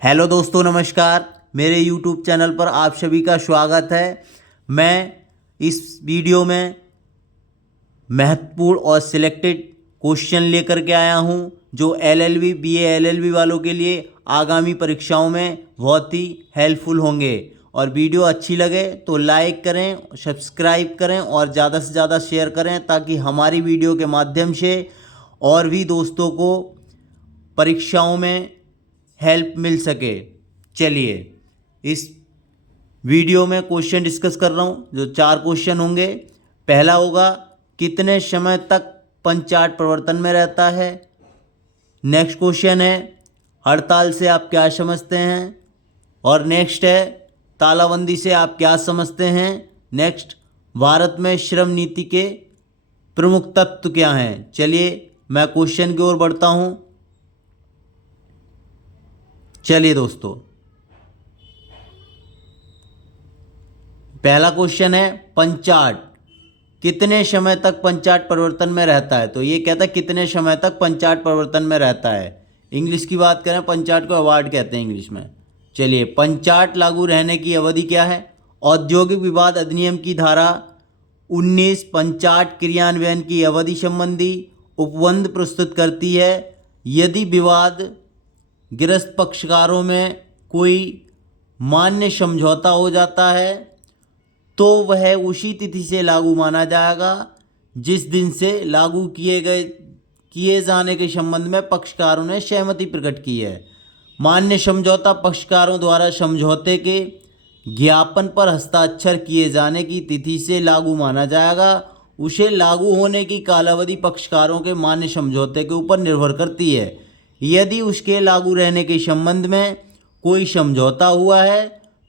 Hello दोस्तों, नमस्कार। मेरे यूट्यूब चैनल पर आप सभी का स्वागत है। मैं इस वीडियो में महत्वपूर्ण और सिलेक्टेड क्वेश्चन लेकर के आया हूं, जो एलएलबी बीए एलएलबी वालों के लिए आगामी परीक्षाओं में बहुत ही हेल्पफुल होंगे। और वीडियो अच्छी लगे तो लाइक करें, सब्सक्राइब करें और ज़्यादा से ज़्यादा शेयर करें, ताकि हमारी वीडियो के माध्यम से और भी दोस्तों को परीक्षाओं में हेल्प मिल सके। चलिए, इस वीडियो में क्वेश्चन डिस्कस कर रहा हूँ, जो 4 क्वेश्चन होंगे। पहला होगा, कितने समय तक पंचाट प्रवर्तन में रहता है। नेक्स्ट क्वेश्चन है, हड़ताल से आप क्या समझते हैं। और नेक्स्ट है, तालाबंदी से आप क्या समझते हैं। नेक्स्ट, भारत में श्रम नीति के प्रमुख तत्व क्या हैं। चलिए, मैं क्वेश्चन की ओर बढ़ता हूँ। चलिए दोस्तों, पहला क्वेश्चन है, पंचाट कितने समय तक पंचाट परिवर्तन में रहता है। तो ये कहता है कितने समय तक पंचाट परिवर्तन में रहता है। इंग्लिश की बात करें, पंचाट को अवार्ड कहते हैं इंग्लिश में। चलिए, पंचाट लागू रहने की अवधि क्या है। औद्योगिक विवाद अधिनियम की धारा 19 पंचाट क्रियान्वयन की अवधि संबंधी उपबंध प्रस्तुत करती है। यदि विवाद गिरस्त पक्षकारों में कोई मान्य समझौता हो जाता है तो वह उसी तिथि से लागू माना जाएगा जिस दिन से लागू किए जाने के संबंध में पक्षकारों ने सहमति प्रकट की है। मान्य समझौता पक्षकारों द्वारा समझौते के ज्ञापन पर हस्ताक्षर किए जाने की तिथि से लागू माना जाएगा। उसे लागू होने की कालावधि पक्षकारों के मान्य समझौते के ऊपर निर्भर करती है। यदि उसके लागू रहने के संबंध में कोई समझौता हुआ है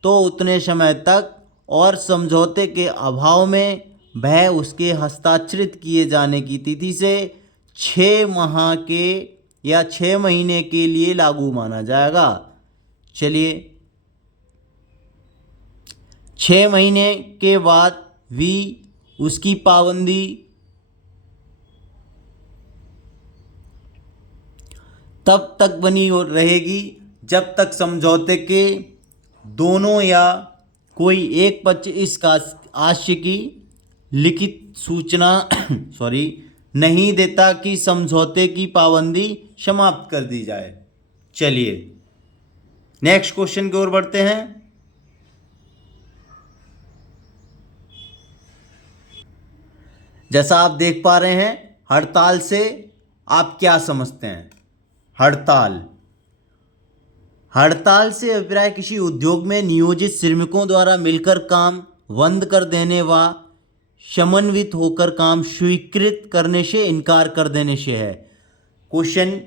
तो उतने समय तक, और समझौते के अभाव में वह उसके हस्ताक्षरित किए जाने की तिथि से 6 माह के या 6 महीने के लिए लागू माना जाएगा। चलिए, 6 महीने के बाद भी उसकी पाबंदी तब तक बनी रहेगी जब तक समझौते के दोनों या कोई एक पक्ष इस आशय की लिखित सूचना नहीं देता कि समझौते की पाबंदी समाप्त कर दी जाए। चलिए, नेक्स्ट क्वेश्चन की ओर बढ़ते हैं। जैसा आप देख पा रहे हैं, हड़ताल से आप क्या समझते हैं। हड़ताल से अभिप्राय किसी उद्योग में नियोजित श्रमिकों द्वारा मिलकर काम बंद कर देने व समन्वित होकर काम स्वीकृत करने से इनकार कर देने से है। क्वेश्चन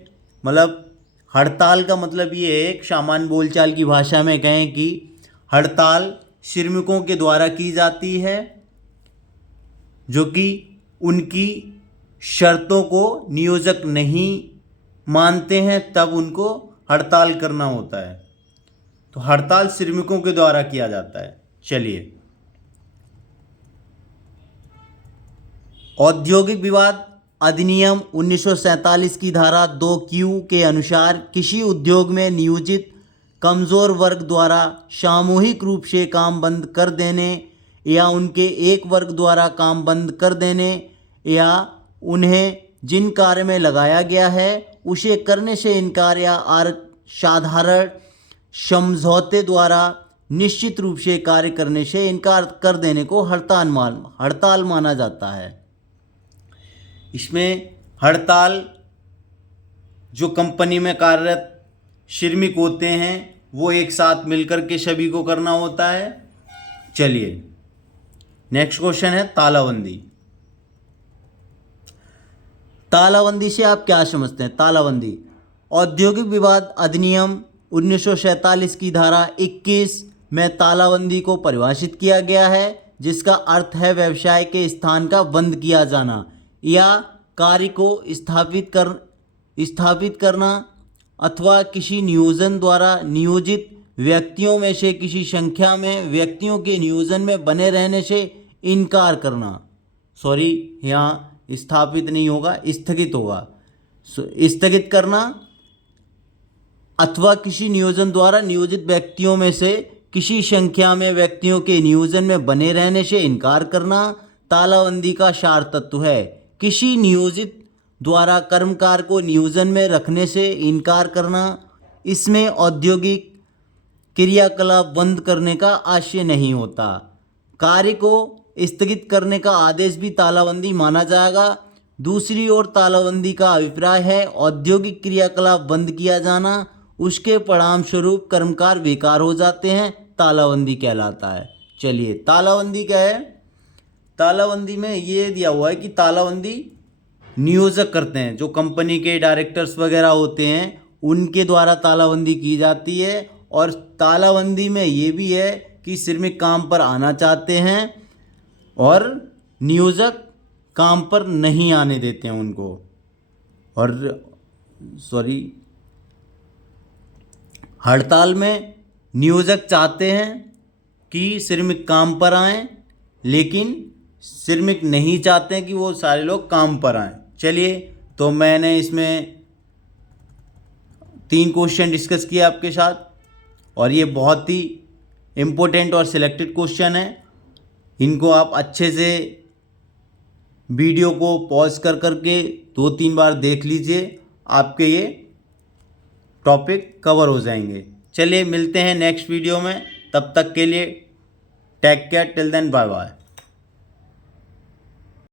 मतलब हड़ताल का मतलब ये है, एक सामान्य बोलचाल की भाषा में कहें कि हड़ताल श्रमिकों के द्वारा की जाती है जो कि उनकी शर्तों को नियोजक नहीं मानते हैं, तब उनको हड़ताल करना होता है। तो हड़ताल श्रमिकों के द्वारा किया जाता है। चलिए, औद्योगिक विवाद अधिनियम 1947 की धारा 2Q के अनुसार किसी उद्योग में नियोजित कमजोर वर्ग द्वारा सामूहिक रूप से काम बंद कर देने या उनके एक वर्ग द्वारा काम बंद कर देने या उन्हें जिन कार्य में लगाया गया है उसे करने से इनकार या साधारण समझौते द्वारा निश्चित रूप से कार्य करने से इनकार कर देने को हड़ताल माना जाता है। इसमें हड़ताल जो कंपनी में कार्यरत श्रमिक होते हैं वो एक साथ मिलकर के सभी को करना होता है। चलिए, नेक्स्ट क्वेश्चन है, तालाबंदी से आप क्या समझते हैं। तालाबंदी औद्योगिक विवाद अधिनियम 1947 की धारा 21 में तालाबंदी को परिभाषित किया गया है, जिसका अर्थ है व्यवसाय के स्थान का बंद किया जाना या कार्य को स्थापित करना अथवा किसी नियोजन द्वारा नियोजित व्यक्तियों में से किसी संख्या में व्यक्तियों के नियोजन में बने रहने से इनकार करना। यहाँ स्थापित नहीं होगा, स्थगित होगा। स्थगित करना अथवा किसी नियोजन द्वारा नियोजित व्यक्तियों में से किसी संख्या में व्यक्तियों के नियोजन में बने रहने से इनकार करना तालाबंदी का सार तत्व है। किसी नियोजित द्वारा कर्मकार को नियोजन में रखने से इनकार करना, इसमें औद्योगिक क्रियाकलाप बंद करने का आशय नहीं होता। कार्य को स्थगित करने का आदेश भी तालाबंदी माना जाएगा। दूसरी ओर तालाबंदी का अभिप्राय है औद्योगिक क्रियाकलाप बंद किया जाना, उसके परिणाम स्वरूप कर्मकार बेकार हो जाते हैं, तालाबंदी कहलाता है। चलिए तालाबंदी क्या है। तालाबंदी में ये दिया हुआ है कि तालाबंदी नियोजक करते हैं, जो कंपनी के डायरेक्टर्स वगैरह होते हैं उनके द्वारा तालाबंदी की जाती है। और तालाबंदी में ये भी है कि श्रमिक काम पर आना चाहते हैं और नियोजक काम पर नहीं आने देते हैं उनको। और हड़ताल में नियोजक चाहते हैं कि श्रमिक काम पर आएं, लेकिन श्रमिक नहीं चाहते हैं कि वो सारे लोग काम पर आएं। चलिए, तो मैंने इसमें 3 क्वेश्चन डिस्कस किए आपके साथ, और ये बहुत ही इम्पोर्टेंट और सिलेक्टेड क्वेश्चन है। इनको आप अच्छे से वीडियो को पॉज कर करके 2-3 बार देख लीजिए, आपके ये टॉपिक कवर हो जाएंगे। चलिए मिलते हैं नेक्स्ट वीडियो में, तब तक के लिए take care, till then bye bye.